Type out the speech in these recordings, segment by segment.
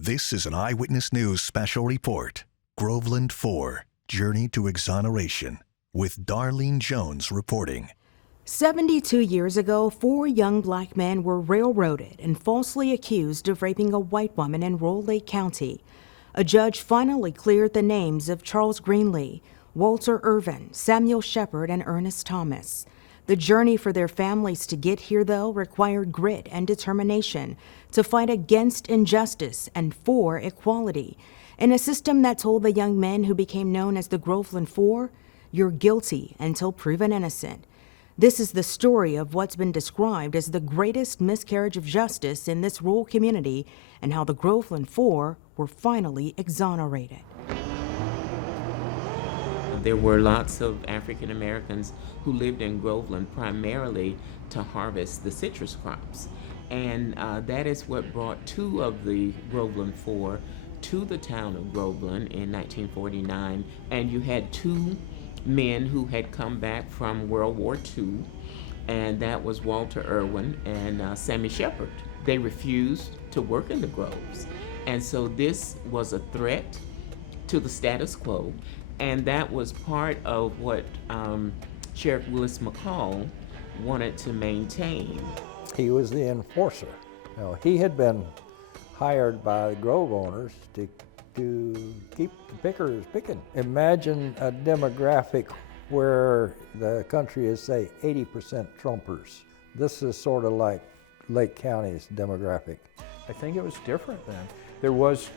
This is an Eyewitness News special report. Groveland 4, Journey to Exoneration, with Darlene Jones reporting. 72 years ago, 4 young black men were railroaded and falsely accused of raping a white woman in Roll Lake County. A judge finally cleared the names of Charles Greenlee, Walter Irvin, Samuel Shepard, and Ernest Thomas. The journey for their families to get here, though, required grit and determination to fight against injustice and for equality. In a system that told the young men who became known as the Groveland Four, "You're guilty until proven innocent." This is the story of what's been described as the greatest miscarriage of justice in this rural community and how the Groveland Four were finally exonerated. There were lots of African Americans who lived in Groveland primarily to harvest the citrus crops. And that is what brought 2 of the Groveland Four to the town of Groveland in 1949. And you had 2 men who had come back from World War II, and that was Walter Irwin and Sammy Shepard. They refused to work in the groves. And so this was a threat to the status quo. And that was part of what Sheriff Willis McCall wanted to maintain. He was the enforcer. He had been hired by the grove owners to keep the pickers picking. Imagine a demographic where the country is, say, 80% Trumpers. This is sort of like Lake County's demographic. I think it was different then. There was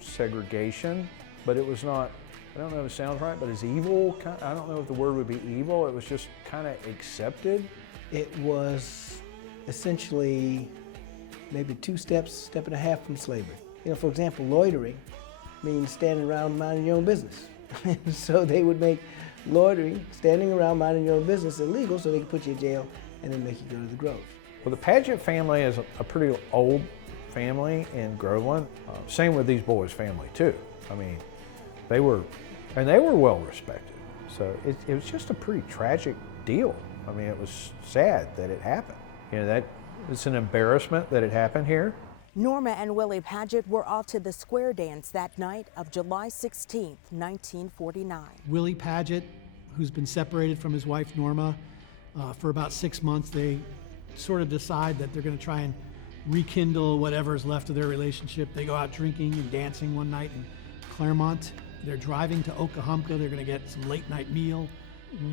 segregation, but it was not, I don't know if it sounds right, but as evil, I don't know if the word would be evil, it was just kind of accepted. It was essentially maybe step and a half from slavery. For example, loitering means standing around minding your own business. So they would make loitering, standing around minding your own business, illegal so they could put you in jail and then make you go to the grove. Well, the Paget family is a pretty old family in Groveland. Same with these boys' family too. I mean, they were well respected. So it was just a pretty tragic deal. I mean, it was sad that it happened. That it's an embarrassment that it happened here. Norma and Willie Paget were off to the square dance that night of July 16, 1949. Willie Paget, who's been separated from his wife Norma for about 6 months, they sort of decide that they're going to try and rekindle whatever's left of their relationship. They go out drinking and dancing one night in Claremont. They're driving to Okahumpka. They're going to get some late night meal.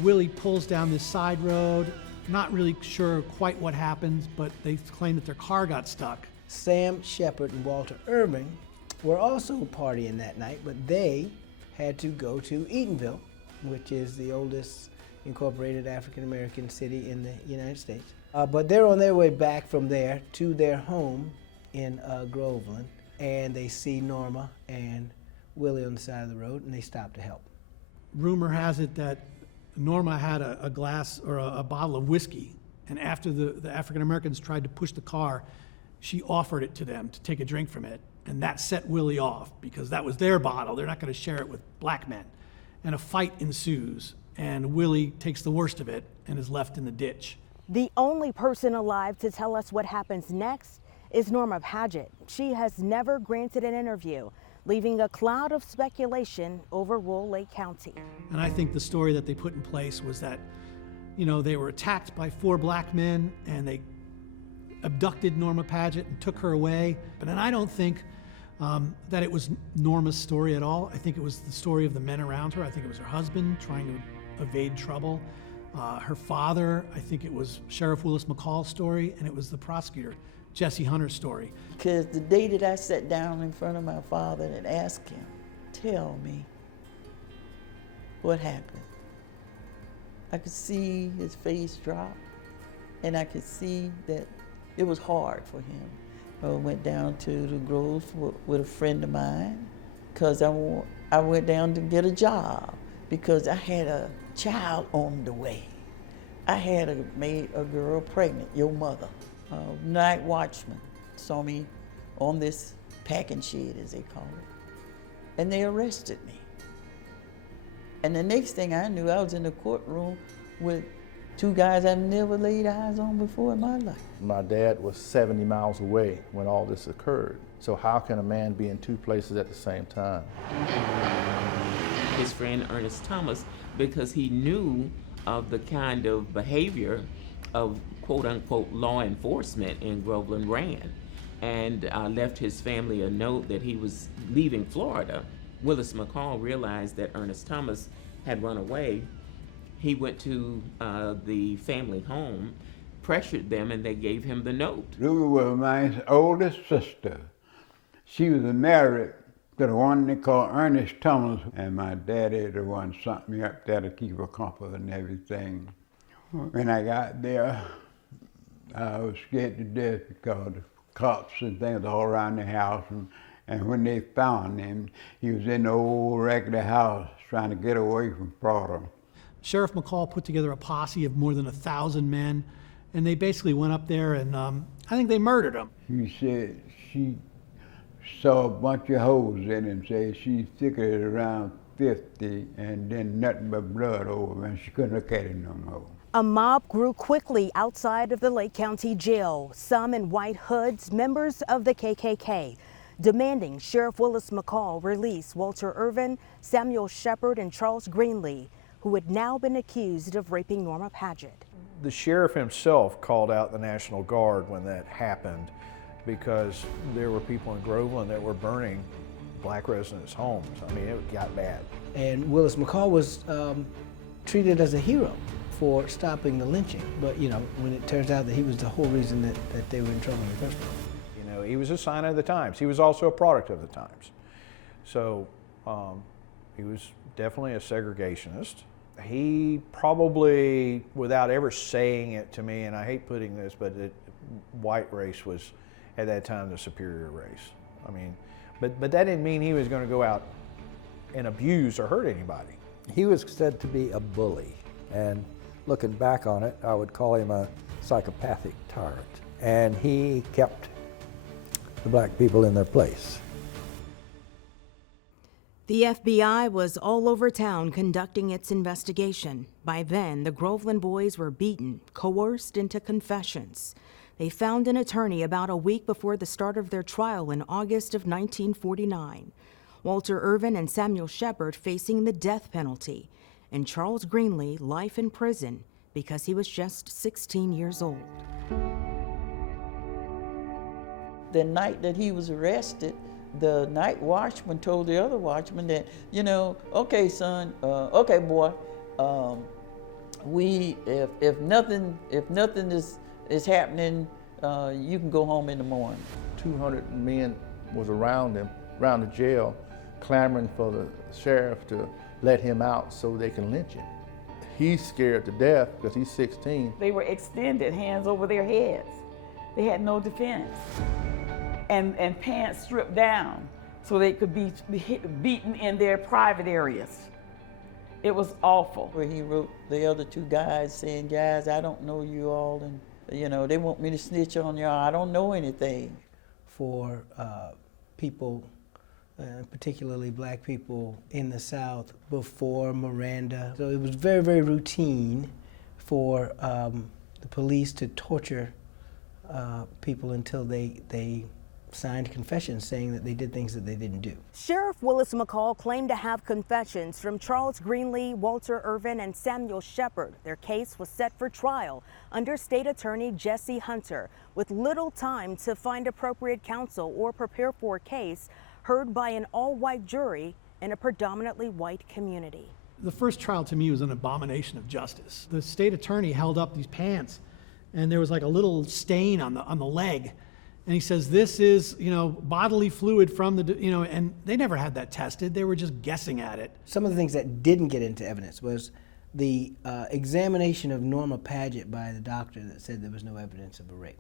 Willie pulls down this side road. Not really sure quite what happens, but they claim that their car got stuck. Sam Shepard and Walter Irvin were also partying that night, but they had to go to Eatonville, which is the oldest incorporated African American city in the United States. But they're on their way back from there to their home in Groveland, and they see Norma and Willie on the side of the road, and they stop to help. Rumor has it that Norma had a glass or a bottle of whiskey, and after the African Americans tried to push the car, she offered it to them to take a drink from it, and that set Willie off because that was their bottle. They're not going to share it with black men. And a fight ensues, and Willie takes the worst of it and is left in the ditch. The only person alive to tell us what happens next is Norma Paget. She has never granted an interview, leaving a cloud of speculation over Roll Lake County. And I think the story that they put in place was that, they were attacked by 4 black men and they abducted Norma Paget and took her away. But then I don't think that it was Norma's story at all. I think it was the story of the men around her. I think it was her husband trying to evade trouble. Her father, I think it was Sheriff Willis McCall's story, and it was the prosecutor, Jesse Hunter's story. Because the day that I sat down in front of my father and asked him, tell me what happened, I could see his face drop, and I could see that it was hard for him. I went down to the Groves with a friend of mine because I went down to get a job because I had a child on the way. I had made a girl pregnant, your mother. Night watchman saw me on this packing shed, as they call it, and they arrested me. And the next thing I knew, I was in the courtroom with 2 guys I've never laid eyes on before in my life. My dad was 70 miles away when all this occurred. So how can a man be in two places at the same time? His friend Ernest Thomas, because he knew of the kind of behavior of quote unquote law enforcement in Groveland ran, and left his family a note that he was leaving Florida. Willis McCall realized that Ernest Thomas had run away. He went to the family home, pressured them, and they gave him the note. Ruby was my oldest sister. She was married to the one they call Ernest Thomas, and my daddy the one sent me up there to keep her comfort and everything. When I got there, I was scared to death because the cops and things all around the house, and when they found him, he was in the old regular house trying to get away from Florida. Sheriff McCall put together a posse of more than 1,000 men, and they basically went up there and I think they murdered him. He said she saw a bunch of holes in it and said she figured it around 50 and then nothing but blood over, and she couldn't look at it no more. A mob grew quickly outside of the Lake County Jail, some in white hoods, members of the KKK, demanding Sheriff Willis McCall release Walter Irvin, Samuel Shepard, and Charles Greenlee, who had now been accused of raping Norma Paget. The sheriff himself called out the National Guard when that happened because there were people in Groveland that were burning black residents' homes. I mean, it got bad. And Willis McCall was treated as a hero for stopping the lynching. But, you know, when it turns out that he was the whole reason that they were in trouble in the first place. You know, he was a sign of the times. He was also a product of the times. So he was definitely a segregationist. He probably, without ever saying it to me, and I hate putting this, but white race was at that time the superior race. I mean, but that didn't mean he was going to go out and abuse or hurt anybody. He was said to be a bully, and looking back on it, I would call him a psychopathic tyrant. And he kept the black people in their place. The FBI was all over town conducting its investigation. By then, the Groveland boys were beaten, coerced into confessions. They found an attorney about a week before the start of their trial in August of 1949. Walter Irvin and Samuel Shepard facing the death penalty, and Charles Greenlee life in prison because he was just 16 years old. The night that he was arrested, the night watchman told the other watchman that, you know, okay, son, okay, boy, if nothing is happening, you can go home in the morning. 200 men was around him, around the jail, clamoring for the sheriff to let him out so they can lynch him. He's scared to death because he's 16. They were extended, hands over their heads. They had no defense. And pants stripped down so they could be beaten in their private areas. It was awful. Where he wrote the other two guys saying, guys, I don't know you all, and you know, they want me to snitch on y'all. I don't know anything. For people, particularly black people in the South before Miranda. So it was very, very routine for the police to torture people until they signed confessions saying that they did things that they didn't do. Sheriff Willis McCall claimed to have confessions from Charles Greenlee, Walter Irvin, and Samuel Shepard. Their case was set for trial under State Attorney Jesse Hunter, with little time to find appropriate counsel or prepare for a case heard by an all-white jury in a predominantly white community. The first trial to me was an abomination of justice. The state attorney held up these pants, and there was like a little stain on the leg. And he says, this is, you know, bodily fluid from the, you know, and they never had that tested. They were just guessing at it. Some of the things that didn't get into evidence was the examination of Norma Paget by the doctor that said there was no evidence of a rape.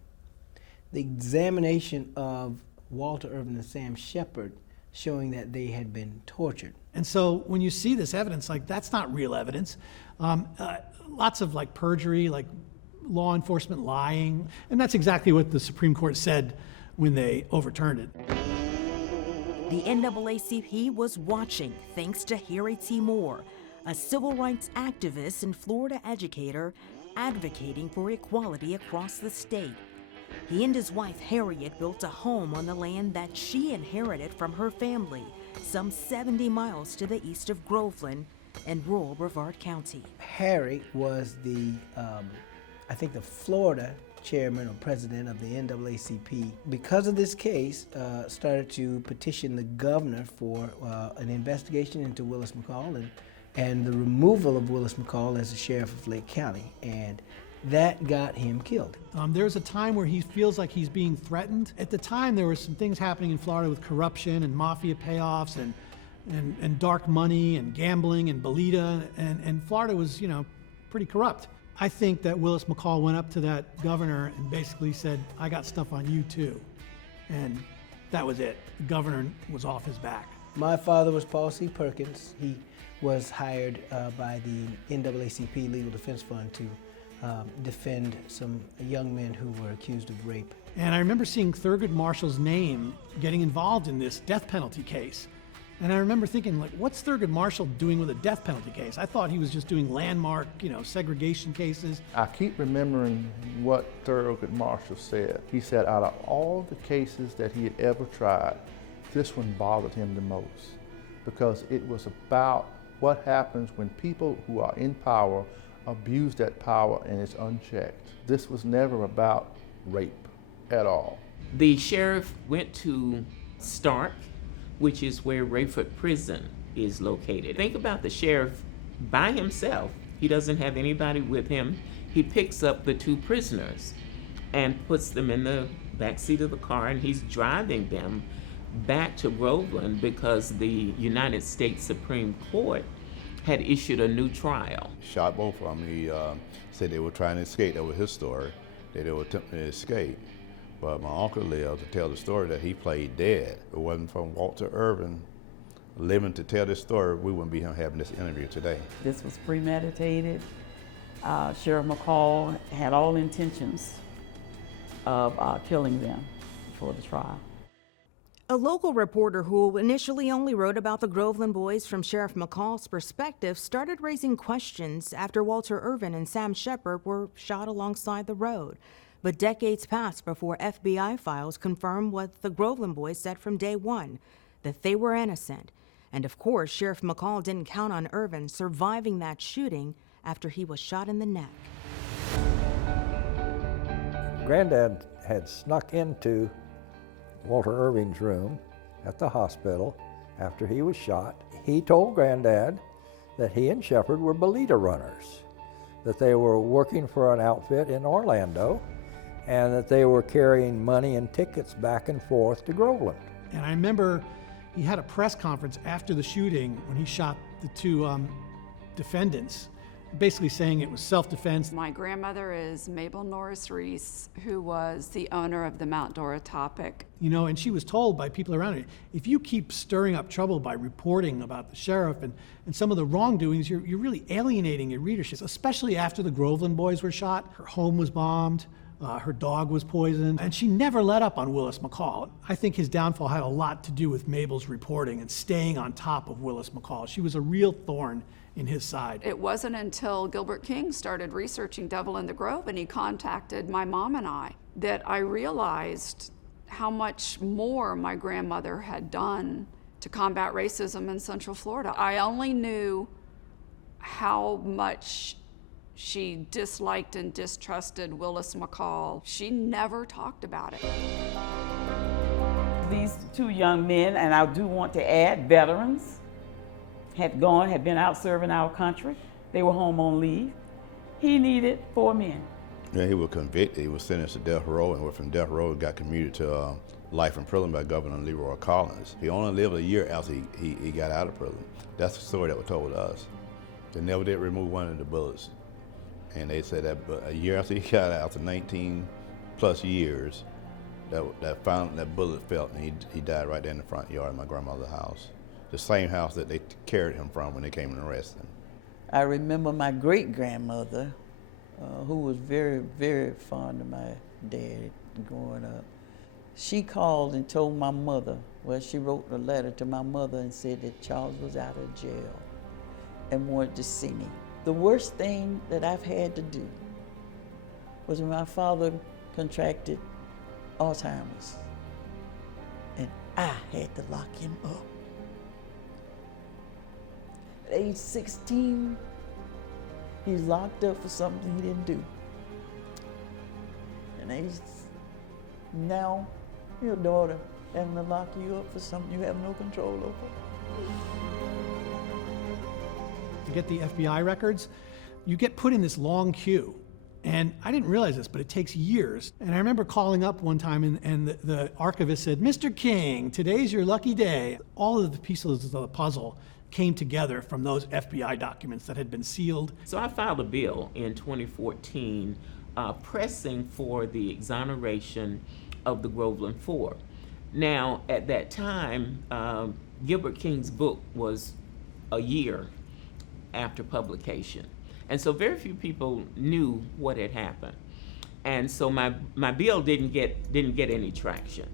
The examination of Walter Irvin and Sam Shepard showing that they had been tortured. And so when you see this evidence, like, that's not real evidence. Lots of like perjury, like law enforcement lying, and that's exactly what the Supreme Court said when they overturned it. The NAACP was watching thanks to Harry T. Moore, a civil rights activist and Florida educator advocating for equality across the state. He and his wife Harriet built a home on the land that she inherited from her family, some 70 miles to the east of Groveland in rural Brevard County. Harry was I think the Florida chairman or president of the NAACP. Because of this case, started to petition the governor for an investigation into Willis McCall and the removal of Willis McCall as the sheriff of Lake County. And that got him killed. There's a time where he feels like he's being threatened. At the time, there were some things happening in Florida with corruption and mafia payoffs and dark money and gambling and Bolita, and Florida was, pretty corrupt. I think that Willis McCall went up to that governor and basically said, I got stuff on you too. And that was it. The governor was off his back. My father was Paul C. Perkins. He was hired by the NAACP Legal Defense Fund to defend some young men who were accused of rape. And I remember seeing Thurgood Marshall's name getting involved in this death penalty case. And I remember thinking, what's Thurgood Marshall doing with a death penalty case? I thought he was just doing landmark, segregation cases. I keep remembering what Thurgood Marshall said. He said out of all the cases that he had ever tried, this one bothered him the most because it was about what happens when people who are in power abuse that power and it's unchecked. This was never about rape at all. The sheriff went to Stark, which is where Rayford Prison is located. Think about the sheriff by himself. He doesn't have anybody with him. He picks up the two prisoners and puts them in the back seat of the car, and he's driving them back to Groveland because the United States Supreme Court had issued a new trial. Shot both of them. He said they were trying to escape. That was his story, that they were attempting to escape. But my uncle lived to tell the story that he played dead. If it wasn't from Walter Irvin living to tell this story, we wouldn't be here having this interview today. This was premeditated. Sheriff McCall had all intentions of killing them before the trial. A local reporter who initially only wrote about the Groveland boys from Sheriff McCall's perspective started raising questions after Walter Irvin and Sam Shepard were shot alongside the road. But decades passed before FBI files confirmed what the Groveland boys said from day one, that they were innocent. And of course, Sheriff McCall didn't count on Irvin surviving that shooting after he was shot in the neck. Granddad had snuck into Walter Irving's room at the hospital after he was shot. He told Granddad that he and Shepard were Bolita runners, that they were working for an outfit in Orlando, and that they were carrying money and tickets back and forth to Groveland. And I remember he had a press conference after the shooting when he shot the two defendants, basically saying it was self-defense. My grandmother is Mabel Norris Reese, who was the owner of the Mount Dora Topic. And she was told by people around her, if you keep stirring up trouble by reporting about the sheriff and some of the wrongdoings, you're really alienating your readership, especially after the Groveland boys were shot. Her home was bombed. Her dog was poisoned, and she never let up on Willis McCall. I think his downfall had a lot to do with Mabel's reporting and staying on top of Willis McCall. She was a real thorn in his side. It wasn't until Gilbert King started researching Devil in the Grove and he contacted my mom and I that I realized how much more my grandmother had done to combat racism in Central Florida. I only knew how much she disliked and distrusted Willis McCall. She never talked about it. These two young men, and I do want to add, veterans, had been out serving our country. They were home on leave. He needed 4 men. Yeah, he was convicted. He was sentenced to death row, and from death row, got commuted to life in prison by Governor Leroy Collins. He only lived a year after he got out of prison. That's the story that was told to us. They never did remove one of the bullets. And they said that a year after he got out, after 19 plus years, that bullet fell, and he died right there in the front yard of my grandmother's house. The same house that they carried him from when they came and arrested him. I remember my great-grandmother, who was very, very fond of my dad growing up. She called and told my mother, she wrote a letter to my mother and said that Charles was out of jail and wanted to see me. The worst thing that I've had to do was when my father contracted Alzheimer's. And I had to lock him up. At age 16, he's locked up for something he didn't do. And now, your daughter having to lock you up for something you have no control over. To get the FBI records, you get put in this long queue. And I didn't realize this, but it takes years. And I remember calling up one time and the archivist said, "Mr. King, today's your lucky day." All of the pieces of the puzzle came together from those FBI documents that had been sealed. So I filed a bill in 2014 pressing for the exoneration of the Groveland Four. Now, at that time, Gilbert King's book was a year after publication. And so very few people knew what had happened. And so my bill didn't get any traction.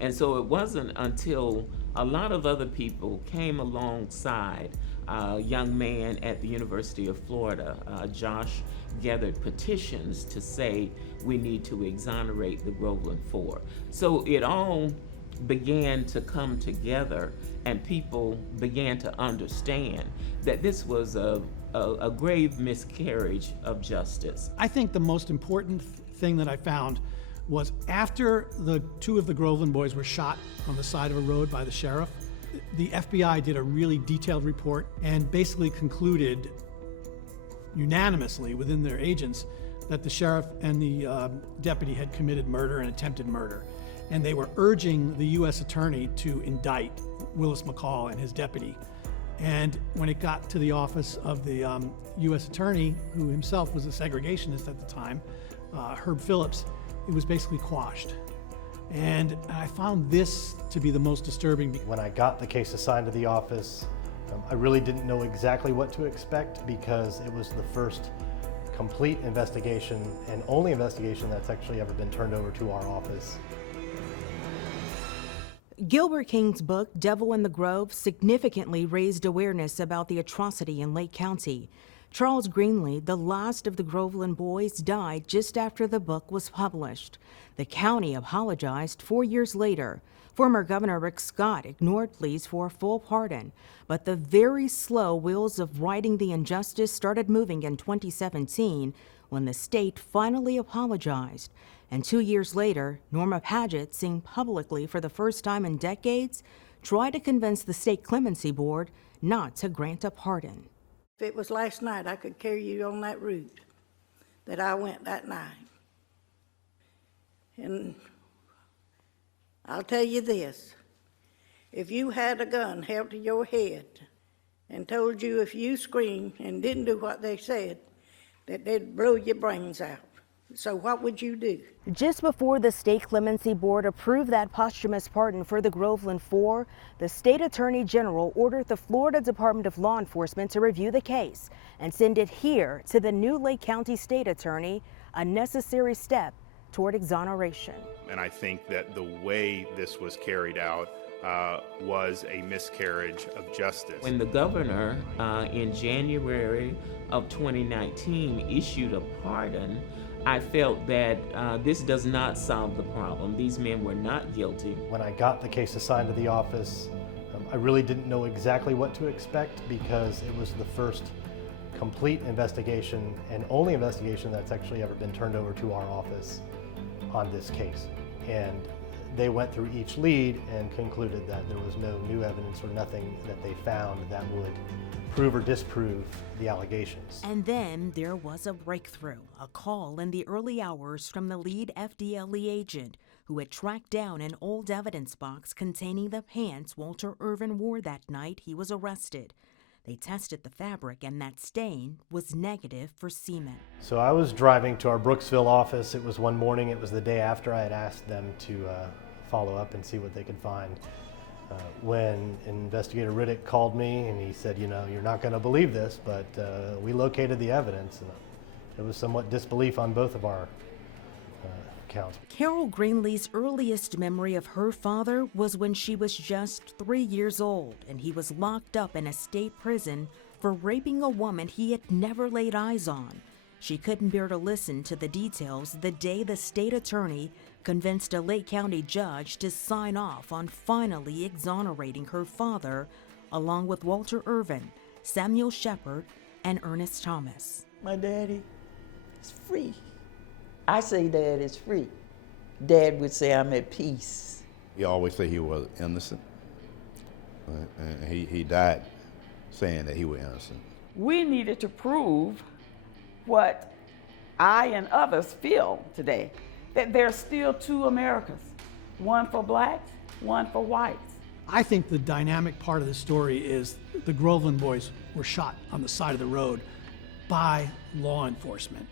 And so it wasn't until a lot of other people came alongside a young man at the University of Florida, Josh, gathered petitions to say we need to exonerate the Groveland Four. So it all began to come together, and people began to understand that this was a grave miscarriage of justice. I think the most important thing that I found was after the two of the Groveland boys were shot on the side of a road by the sheriff, the FBI did a really detailed report and basically concluded unanimously within their agents that the sheriff and the deputy had committed murder and attempted murder. And they were urging the U.S. attorney to indict Willis McCall and his deputy. And when it got to the office of the U.S. attorney, who himself was a segregationist at the time, Herb Phillips, it was basically quashed. And I found this to be the most disturbing. When I got the case assigned to the office, I really didn't know exactly what to expect because it was the first complete investigation and only investigation that's actually ever been turned over to our office. Gilbert King's book, Devil in the Grove, significantly raised awareness about the atrocity in Lake County. Charles Greenlee, the last of the Groveland boys, died just after the book was published. The county apologized 4 years later. Former Governor Rick Scott ignored pleas for a full pardon, but the very slow wheels of righting the injustice started moving in 2017 when the state finally apologized. And 2 years later, Norma Padgett, seen publicly for the first time in decades, tried to convince the state clemency board not to grant a pardon. If it was last night, I could carry you on that route that I went that night. And I'll tell you this, if you had a gun held to your head and told you if you screamed and didn't do what they said, that they'd blow your brains out. So what would you do? Just before the State Clemency Board approved that posthumous pardon for the Groveland Four, the State Attorney General ordered the Florida Department of Law Enforcement to review the case and send it here to the new Lake County State Attorney, a necessary step toward exoneration. And I think that the way this was carried out was a miscarriage of justice. When the governor in January of 2019 issued a pardon, I felt that this does not solve the problem. These men were not guilty. When I got the case assigned to the office, I really didn't know exactly what to expect because it was the first complete investigation and only investigation that's actually ever been turned over to our office on this case. And they went through each lead and concluded that there was no new evidence or nothing that they found that would prove or disprove the allegations. And then there was a breakthrough, a call in the early hours from the lead FDLE agent who had tracked down an old evidence box containing the pants Walter Irvin wore that night he was arrested. They tested the fabric and that stain was negative for semen. So I was driving to our Brooksville office. It was one morning, it was the day after I had asked them to follow up and see what they could find. When Investigator Riddick called me and he said, you know, you're not going to believe this, but we located the evidence. And it was somewhat disbelief on both of our accounts. Carol Greenlee's earliest memory of her father was when she was just 3 years old and he was locked up in a state prison for raping a woman he had never laid eyes on. She couldn't bear to listen to the details the day the state attorney convinced a Lake County judge to sign off on finally exonerating her father, along with Walter Irvin, Samuel Shepard, and Ernest Thomas. My daddy is free. I say Dad is free. Dad would say I'm at peace. He always said he was innocent, and he died saying that he was innocent. We needed to prove what I and others feel today, that there's still two Americas, one for blacks, one for whites. I think the dynamic part of the story is the Groveland boys were shot on the side of the road by law enforcement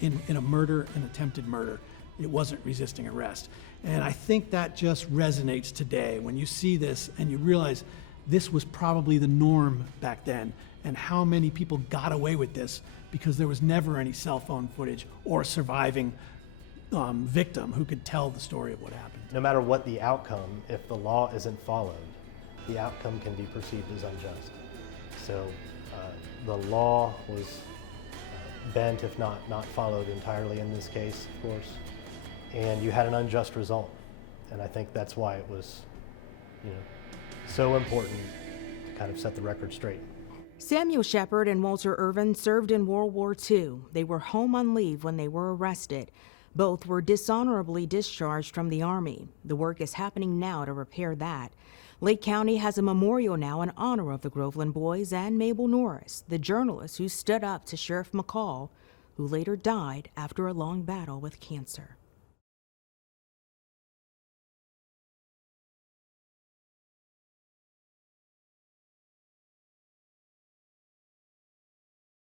in a murder, an attempted murder. It wasn't resisting arrest. And I think that just resonates today when you see this and you realize this was probably the norm back then, and how many people got away with this because there was never any cell phone footage or a surviving victim who could tell the story of what happened. No matter what the outcome, if the law isn't followed, the outcome can be perceived as unjust. So the law was bent, if not followed entirely in this case, of course, and you had an unjust result. And I think that's why it was, so important to kind of set the record straight. Samuel Shepard and Walter Irvin served in World War II. They were home on leave when they were arrested. Both were dishonorably discharged from the Army. The work is happening now to repair that. Lake County has a memorial now in honor of the Groveland boys and Mabel Norris, the journalist who stood up to Sheriff McCall, who later died after a long battle with cancer.